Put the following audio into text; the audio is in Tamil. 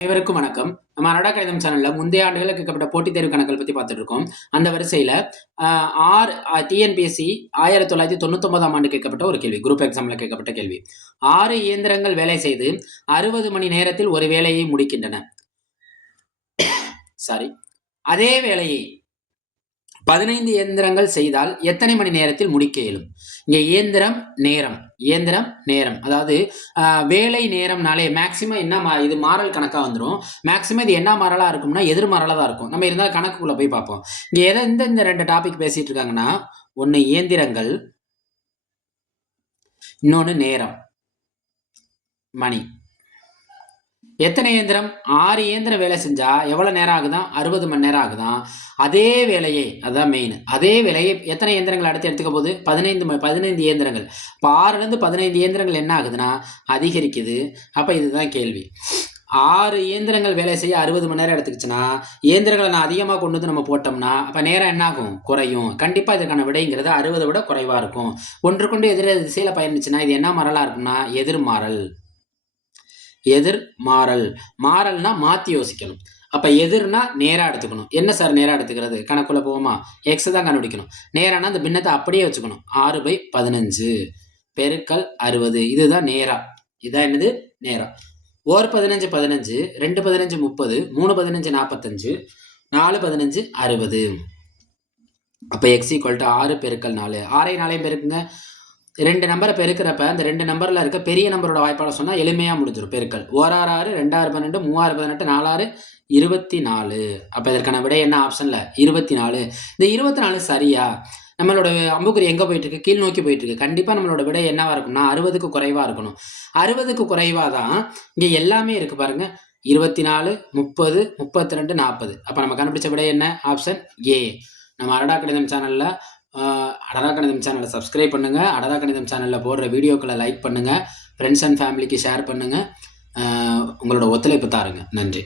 அனைவருக்கும் வணக்கம். நம்ம அனடா கடிதம் சேனல்ல முந்தைய ஆண்டுகளில் கேட்கப்பட்ட போட்டித் தேர்வு கணக்குகள் பத்தி பார்த்துட்டு இருக்கோம். அந்த வரிசையில ஆஹ், ஆர் டிஎன்பிஎஸ்சி ஆயிரத்தி தொள்ளாயிரத்தி தொண்ணூத்தொன்பதாம் ஆண்டு கேட்கப்பட்ட ஒரு கேள்வி குரூப் எக்ஸாம்ல கேட்கப்பட்ட கேள்வி. ஆறு இயந்திரங்கள் வேலை செய்து அறுபது மணி நேரத்தில் ஒரு வேலையை முடிக்கின்றன. சாரி அதே வேலையை பதினைந்து இயந்திரங்கள் செய்தால் எத்தனை மணி நேரத்தில் முடிக்க இயலும்? இங்கே இயந்திரம் நேரம். இயந்திரம் நேரம். அதாவது வேலை நேரம்னாலே மேக்சிமம் என்ன மா இது மாறல் கணக்காக வந்துடும் மேக்சிமம் இது என்ன மாறலாக இருக்கும்னா எதிர்மாறலாக தான் இருக்கும். நம்ம இருந்தாலும் கணக்குக்குள்ளே போய் பார்ப்போம். இங்கே எதை இந்த இந்த ரெண்டு டாபிக் பேசிகிட்டு இருக்காங்கன்னா ஒன்று இயந்திரங்கள் இன்னொன்று நேரம். மணி. எத்தனை இயந்திரம்? ஆறு இயந்திரம் வேலை செஞ்சால் எவ்வளோ நேரம் ஆகுதான்? அறுபது மணி நேரம் ஆகுதான். அதே வேலையை அதான் மெயின் அதே வேலையை எத்தனை இயந்திரங்கள் அடுத்து எடுத்துக்க போகுது? பதினைந்து ம- பதினைந்து இயந்திரங்கள். இப்போ ஆறுலேருந்து பதினைந்து இயந்திரங்கள் என்ன ஆகுதுன்னா அதிகரிக்குது. அப்போ இதுதான் கேள்வி. ஆறு இயந்திரங்கள் வேலை செய்ய அறுபது மணி நேரம் எடுத்துக்கிச்சுன்னா இயந்திரங்களை நான் அதிகமாக கொண்டு வந்து நம்ம போட்டோம்னா அப்போ நேரம் என்னாகும் குறையும். கண்டிப்பாக இதுக்கான விடைங்கிறது அறுபதை விட குறைவாக இருக்கும். ஒன்றுக்கொண்டு எதிர திசையில் பயணிச்சுன்னா இது என்ன மாறலாக இருக்கும்னா எதிர்மாறல். எதிர் மாறல் மாறல்னா மாற்றி யோசிக்கணும். அப்போ எதிர்னா நேராக எடுத்துக்கணும். என்ன சார் நேராக எடுத்துக்கிறது? கணக்குள்ள போவோமா? எக்ஸ் தான் கண்டுபிடிக்கணும். நேரானா அந்த பின்னத்தை அப்படியே வச்சுக்கணும். ஆறு பை பதினஞ்சு பெருக்கல் அறுபது. இதுதான் நேரா. இதான் என்னது? நேரா. ஓர் பதினஞ்சு பதினஞ்சு ரெண்டு பதினஞ்சு முப்பது மூணு பதினஞ்சு நாற்பத்தஞ்சு நாலு பதினஞ்சு அறுபது. அப்போ எக்ஸ் ஈக்குவல் டு ஆறு பெருக்கல் நாலு. ஆறை நாளையும் பெருக்குங்க. ரெண்டு நம்பரை பெருக்கிறப்ப அந்த ரெண்டு நம்பரில் இருக்க பெரிய நம்பரோட வாய்ப்பாட சொன்னால் எளிமையாக முடிஞ்சிடும் பெருக்கல். ஓராறு ஆறு ரெண்டாறு பன்னெண்டு மூவாறு பதினெட்டு நாலாறு இருபத்தி நாலு அப்போ இதற்கான விடை என்ன ஆப்ஷனில் இருபத்தி நாலு இந்த இருபத்தி நாலு சரியா? நம்மளோட அம்புக்குறி எங்கே போயிட்டுருக்கு? கீழ் நோக்கி போயிட்டுருக்கு. கண்டிப்பாக நம்மளோட விடை என்னவாக இருக்கும்னா அறுபதுக்கு குறைவாக இருக்கணும். அறுபதுக்கு குறைவாக தான் இங்கே எல்லாமே இருக்குது பாருங்க. இருபத்தி நாலு முப்பது முப்பத்தி ரெண்டு நாற்பது அப்போ நம்ம கண்டுபிடிச்ச விடை என்ன? ஆப்ஷன் ஏ நம்ம அரடா கடிதம் சேனலில் அடரா கணிதம் சேனலை சப்ஸ்கிரைப் பண்ணுங்கள் அடரா கணிதம் சேனலில் போடுற வீடியோக்களை லைக் பண்ணுங்கள் ஃப்ரெண்ட்ஸ் அண்ட் ஃபேமிலிக்கு ஷேர் பண்ணுங்கள் உங்களோட ஒத்துழைப்பு தாருங்க. நன்றி.